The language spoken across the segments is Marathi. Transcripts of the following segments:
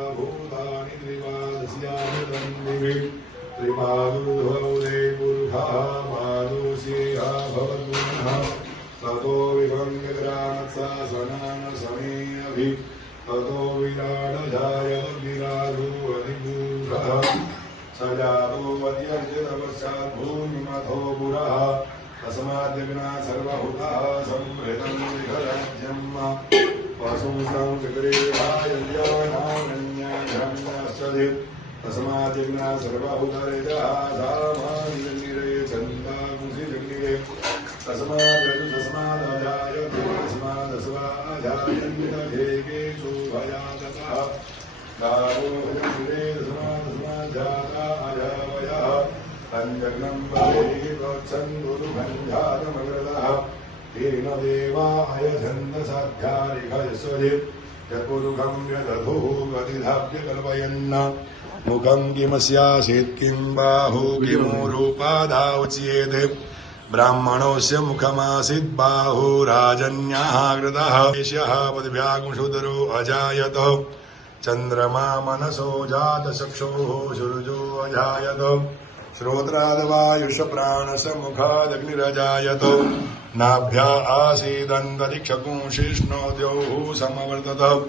भूतानि त्रिपादस्यानि तन्दिवि पुरुषः पादोषेहा भवद्गुणः ततो विभङ्गग्रामत्सा ततो विराडजायतद्विराजो स जातो वद्यर्जितपश्चात् पुरः तस्माद्यग्ना सर्वहुतः संहृतं विघराज्यम् वसुंसं विग्रेहायल्यानानन्याघ्रम्याश्चदे तस्माद्यग्ना सर्वहुतरिजः सामानिरे छन्दांसि जग्निरे तस्मादजु तस्मादजायते तस्मादस्वाजायन्निदघेकेषु भयागतः गावो हरिरे तस्मादस्माज्जाता अजावयः तञ्जग्नं प्रोत्सन् गुरुभञ्जातमग्रतः तेन देवाय छन्दसाध्यारिकयस्वजित् यत्पुरुखं व्यदधुः कल्पयन्न मुखं किमस्यासीत् किं बाहु किमूरूपादावच्येते ब्राह्मणोऽस्य मुखमासीत् बाहुराजन्याः कृतः। एष्यः पदव्यागुंशुदरो अजायत। चन्द्रमा मनसो जातचक्षुः सूर्यो अजायत। श्रोत्राद्वायुषप्राणसमुखादग्निरजायतो। नाभ्या आसीदन्तरिक्षकुं आसीदन्तरिक्षकुंशिष्णोद्यौः समवर्तत।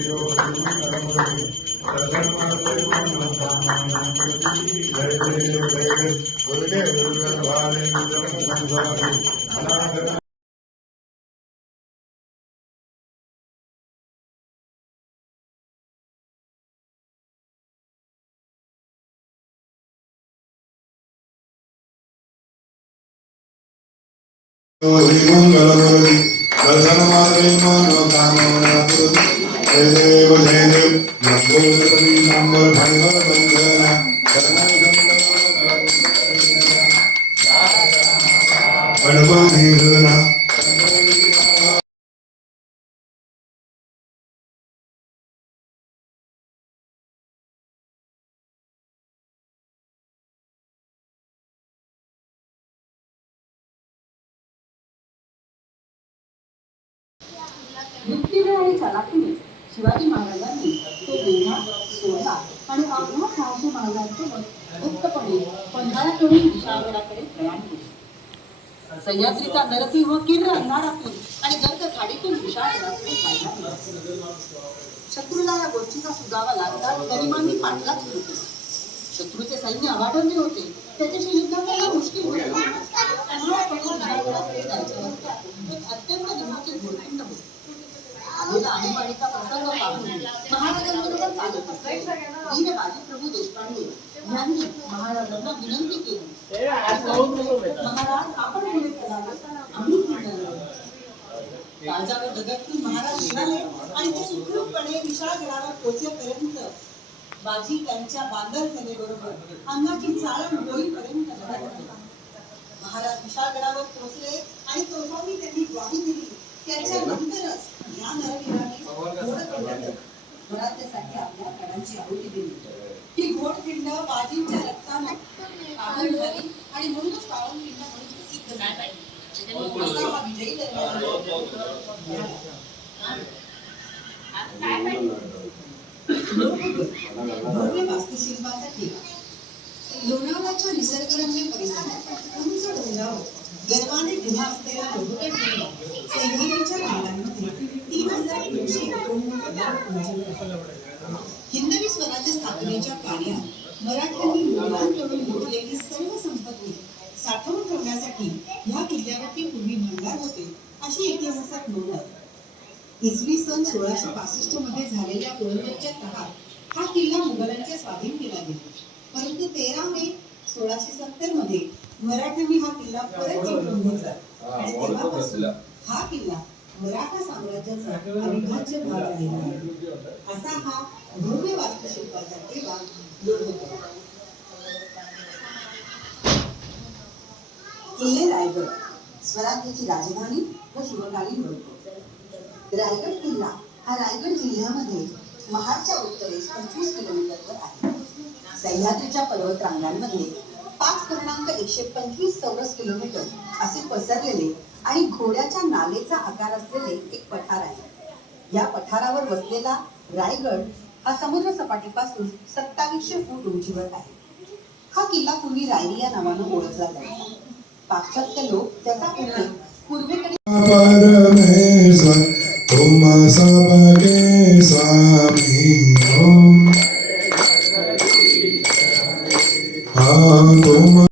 द्यौः समवर्तत हरिमङ्गलमूर्ति दर्शनमात्रे मनोकामना कुरुते जयदेव जयदेव नम्बोदरपति नम्बर भैरव बन्धना युक्तीने आणि चलाखीने शिवाजी महाराजांनी तो वेढा सोडला आणि अवघ्या सहाशे महाराजांसोबत गुप्तपणे पंधराकडून विशाळगडाकडे प्रयाण केले. सह्याद्रीचा नरसिंह किर्ण अंधारातून आणि गर्द खाडीतून विशाळगडाकडे पाहिला शत्रूला या गोष्टीचा सुगावा लागताच गरिमांनी पाठला सुरू केला. शत्रूचे सैन्य अवाढव्य होते. त्याच्याशी युद्ध करायला मुश्किल होते. अंधाराकडून विशाळगडाकडे जायचं रस्त्यात एक अत्यंत निमोचे घोडखंड होते. आलेला आणीबाणीचा प्रसंग पाहून महाराजांबरोबर चालत असलेले वीर बाजीप्रभू देशपांडे यांनी महाराजांना विनंती केली. महाराज आपण पुढे आम्ही निघाले आणि ते सुखरूपपणे बाजी त्यांच्या बांधर सेनेबरोबर अंगाची चाळण होईपर्यंत. महाराज विशाळगडावर पोहोचले आणि तोफांनी त्यांनी ग्वाही दिली. त्याच्यानंतरच या नरवीराने घोडखंड स्वराज्यासाठी आपल्या प्राणांची आहुती दिली. ही घोडखिंड बाजींच्या रक्तानं पावन झाली आणि म्हणूनच पावनखिंड म्हणून प्रसिद्ध झाली. असा हा विजयी भव्य वास्तुशिल्पासाठी लोणावळ्याच्या निसर्गरम्य परिसरात उंच डोंगरावर गर्वाने उभा असलेला लोहगड किल्ला सह्याद्रीच्या काळामध्ये तीन हजार तीनशे हिंदवी स्वराज्य स्थापनेच्या कार्यात मराठ्यांनी मुघलांकडून लुटलेली सर्व संपत्ती साठवून ठेवण्यासाठी ह्या किल्ल्यावरती पूर्वी भंडार होते अशी इतिहासात नोंद. आहे इसवी सन सोळाशे पासष्टमध्ये झालेल्या पुरंदरच्या तहात हा किल्ला मुघलांच्या स्वाधीन केला गेला. परंतु तेरा मे सोळाशे सत्तरमध्ये मराठ्यांनी हा किल्ला परत जिंकून घेतला. आणि तेव्हापासून हा किल्ला मराठा साम्राज्याचा अविभाज्य भाग राहिला असा हा भव्य वास्तुशिल्पाचा होता किल्ले रायगड. स्वराज्याची राजधानी व शिवकालीन लोक. रायगड किल्ला हा रायगड जिल्ह्यामध्ये महाडच्या उत्तरेस पंचवीस किलोमीटरवर आहे. सह्याद्रीच्या पर्वत रांगांमध्ये पाच पूर्णांक एकशे पंचवीस चौरस किलोमीटर असे पसरलेले आणि घोड्याच्या नालेचा आकार असलेले एक पठार आहे. या पठारावर वसलेला रायगड हा समुद्र सपाटीपासून सत्तावीसशे फूट उंचीवर आहे. हा किल्ला पूर्वी रायरी या नावानं ओळखला जायचा. पाश्चात्य लोक त्याचा उल्लेख पूर्वेकडे